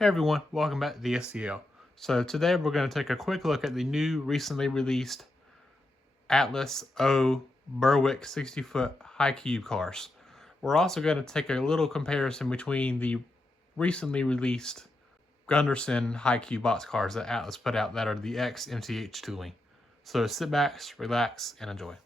Hey everyone, welcome back to the SCL. So today we're going to take a quick look at the new recently released Atlas O Berwicks 60-foot high cube cars. We're also going to take a little comparison between the recently released Gunderson high cube box cars that Atlas put out that are the ex-MTH tooling. So sit back, relax, and enjoy.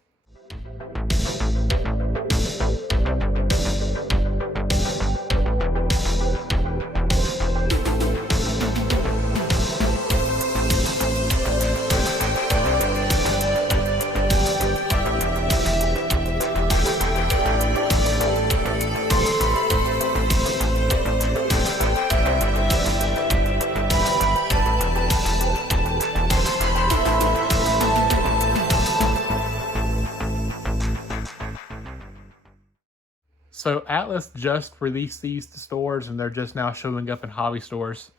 So Atlas just released these to stores and they're just now showing up in hobby stores.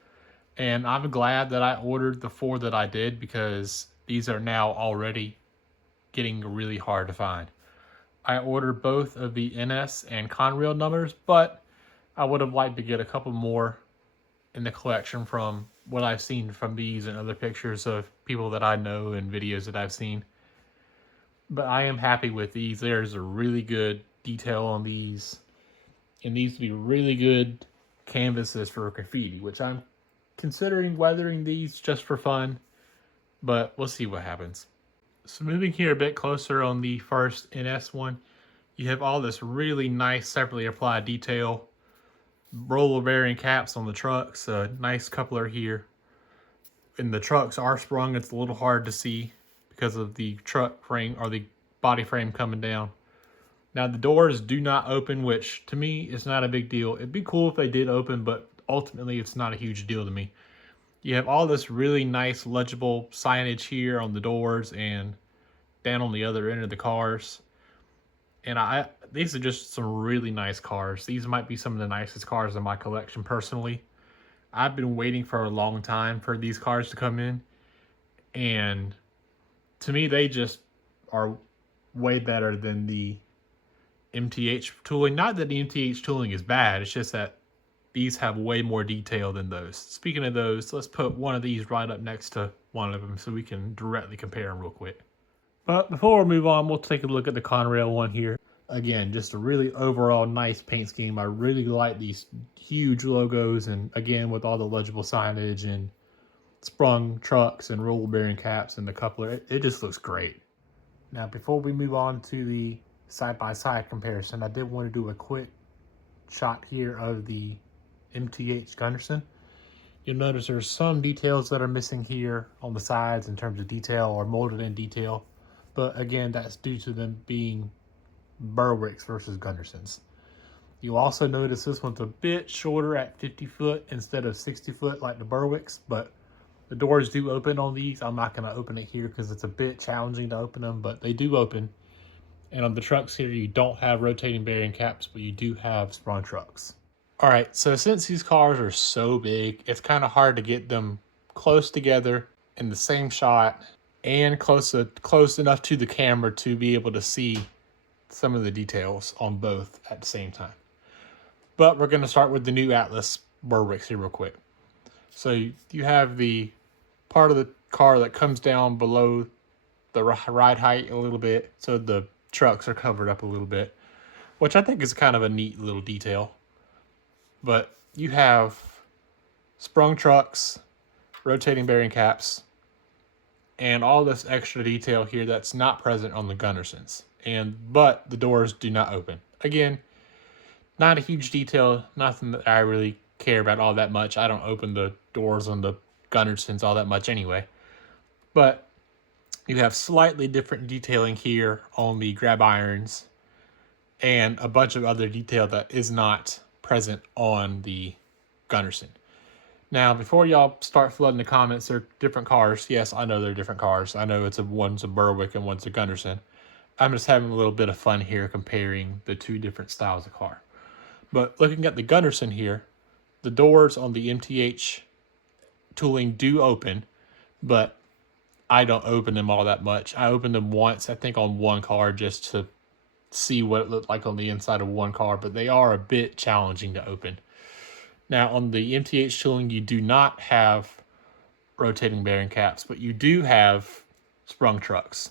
And I'm glad that I ordered the 4 that I did because these are now already getting really hard to find. I ordered both of the NS and Conrail numbers, but I would have liked to get a couple more in the collection from what I've seen from these and other pictures of people that I know and videos that I've seen. But I am happy with these. There's a really good detail on these. It needs to be really good canvases for graffiti, which I'm considering weathering these just for fun, but we'll see what happens. So moving here a bit closer on the first NS one, you have all this really nice separately applied detail. Roller bearing caps on the trucks, a nice coupler here. And the trucks are sprung, it's a little hard to see because of the truck frame or the body frame coming down. Now the doors do not open, which to me is not a big deal. It'd be cool if they did open, but ultimately it's not a huge deal to me. You have all this really nice legible signage here on the doors and down on the other end of the cars. And these are just some really nice cars. These might be some of the nicest cars in my collection personally. I've been waiting for a long time for these cars to come in. And to me, they just are way better than the MTH tooling. Not that the MTH tooling is bad, it's just that these have way more detail than those. Speaking of those, let's put one of these right up next to one of them so we can directly compare them real quick. But before we move on, we'll take a look at the Conrail one here. Again, just a really overall nice paint scheme. I really like these huge logos, and again with all the legible signage and sprung trucks and roller bearing caps and the coupler, it just looks great. Now before we move on to the side-by-side comparison, I did want to do a quick shot here of the MTH Gunderson. You'll notice there's some details that are missing here on the sides in terms of detail or molded in detail, but again that's due to them being Burwicks versus Gundersons. You'll also notice this one's a bit shorter at 50 foot instead of 60 foot like the Burwicks, but the doors do open on these. I'm not going to open it here because it's a bit challenging to open them, but they do open. And on the trucks here, you don't have rotating bearing caps, but you do have sprung trucks. All right, so since these cars are so big, it's kind of hard to get them close together in the same shot and close enough to the camera to be able to see some of the details on both at the same time. But we're going to start with the new Atlas Berwicks here real quick. So you have the part of the car that comes down below the ride height a little bit, so the trucks are covered up a little bit, which I think is kind of a neat little detail. But you have sprung trucks, rotating bearing caps, and all this extra detail here that's not present on the Gundersons. But the doors do not open. Again, not a huge detail, nothing that I really care about all that much. I don't open the doors on the Gundersons all that much anyway. But you have slightly different detailing here on the grab irons and a bunch of other detail that is not present on the Gunderson. Now, before y'all start flooding the comments, they're different cars. Yes, I know they're different cars. I know one's a Burwick and one's a Gunderson. I'm just having a little bit of fun here comparing the two different styles of car. But looking at the Gunderson here, the doors on the MTH tooling do open, but I don't open them all that much. I opened them once, I think on one car, just to see what it looked like on the inside of one car, but they are a bit challenging to open. Now on the MTH tooling, you do not have rotating bearing caps, but you do have sprung trucks.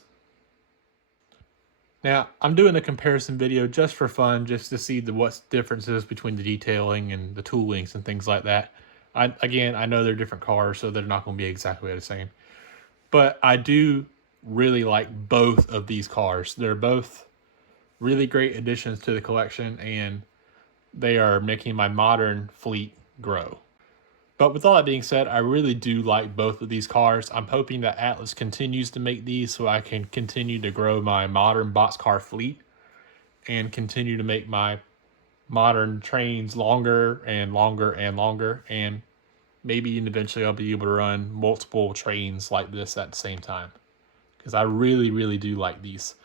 Now, I'm doing a comparison video just for fun, just to see what differences between the detailing and the toolings and things like that. Again, I know they're different cars, so they're not going to be exactly the same. But I do really like both of these cars. They're both really great additions to the collection, and they are making my modern fleet grow. But with all that being said, I really do like both of these cars. I'm hoping that Atlas continues to make these so I can continue to grow my modern boxcar fleet and continue to make my modern trains longer and longer and longer. And maybe eventually I'll be able to run multiple trains like this at the same time, because I really, really do like these.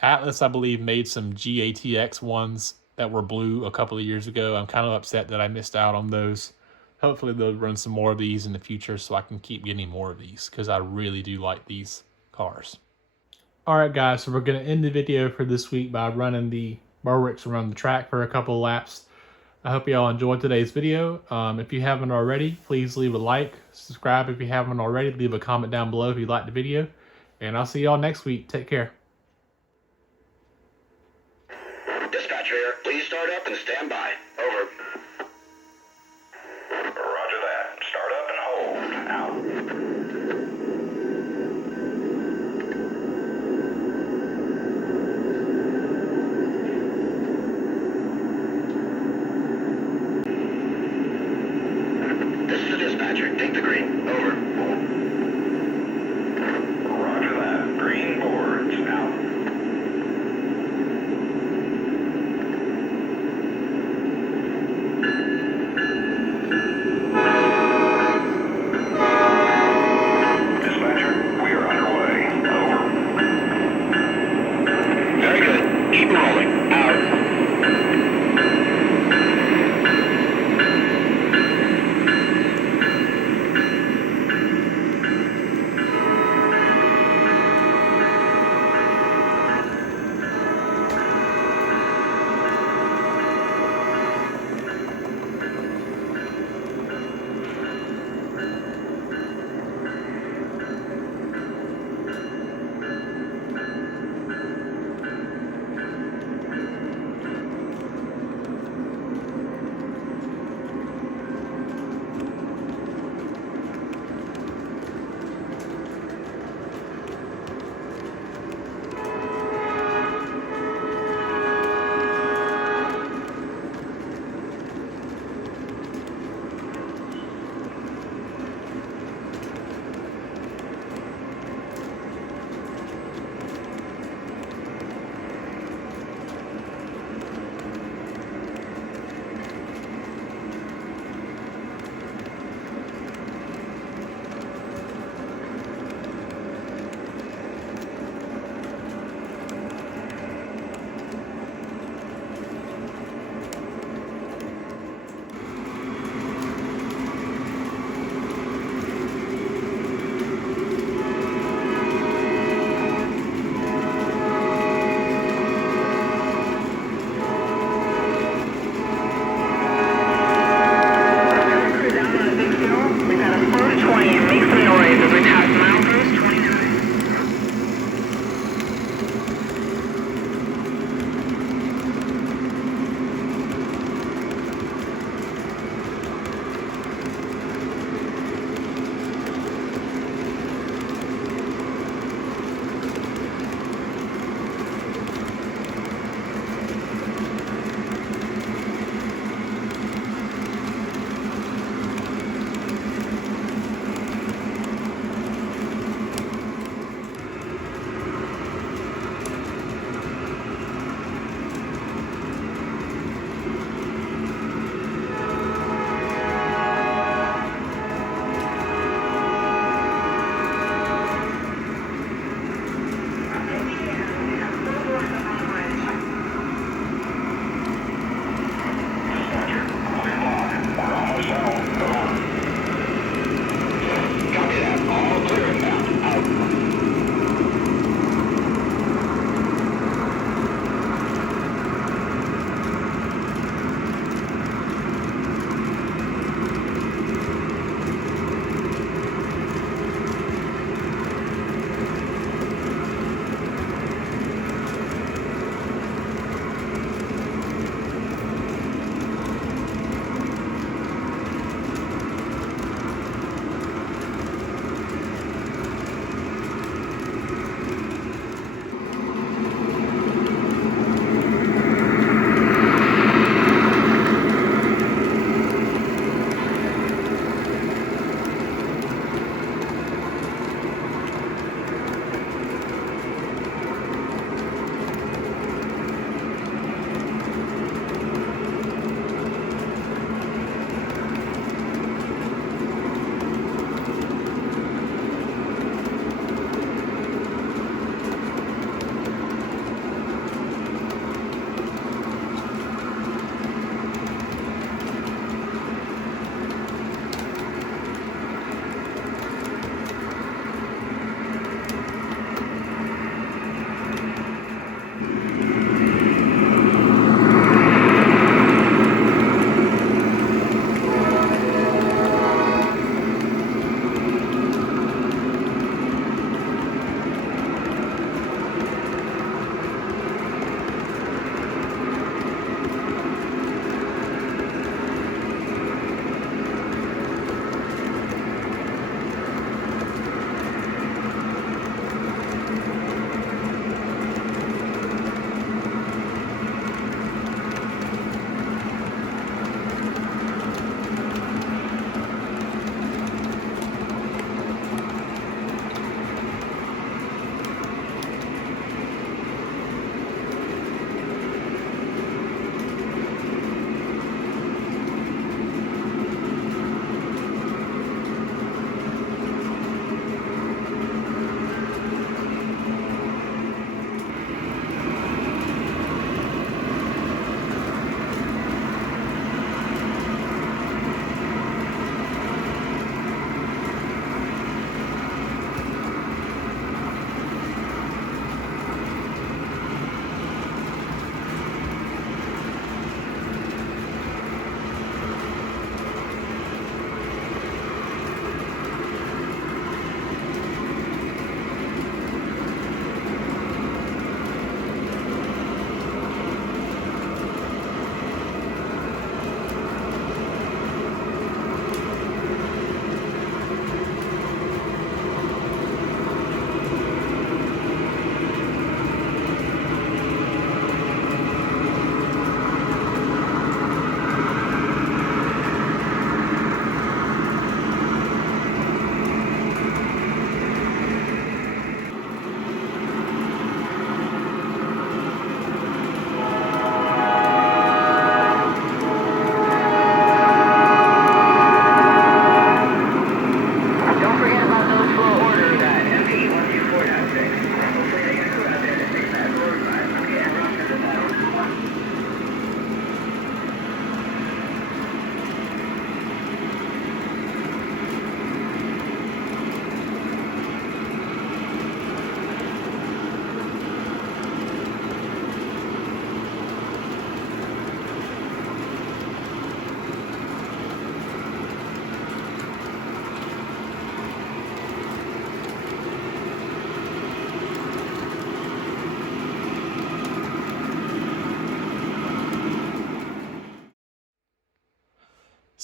Atlas, I believe, made some GATX ones that were blue a couple of years ago. I'm kind of upset that I missed out on those. Hopefully they'll run some more of these in the future so I can keep getting more of these, because I really do like these cars. Alright guys, so we're going to end the video for this week by running the Burwicks around the track for a couple of laps. I hope you all enjoyed today's video. If you haven't already, please leave a like, subscribe if you haven't already, leave a comment down below if you liked the video, and I'll see y'all next week. Take care. Dispatcher here. Please start up and stand by. Over. Roger that. Start up and hold. Out. This is the dispatcher. Take the green. Over. Roger that. Green boards. Out. Keep rolling. Out.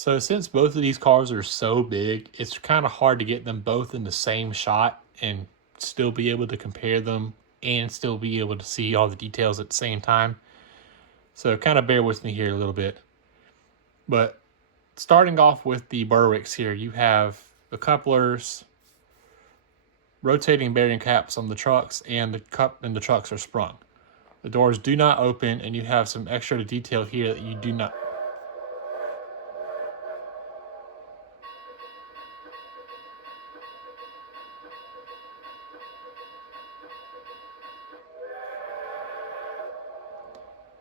So since both of these cars are so big, it's kind of hard to get them both in the same shot and still be able to compare them and still be able to see all the details at the same time. So kind of bear with me here a little bit. But starting off with the Berwicks here, you have the couplers, rotating bearing caps on the trucks, and the trucks are sprung. The doors do not open, and you have some extra detail here that you do not.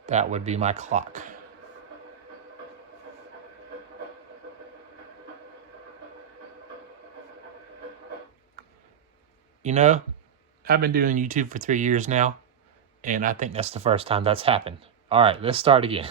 That would be my clock. You know, I've been doing YouTube for 3 years now, and I think that's the first time that's happened. All right, let's start again.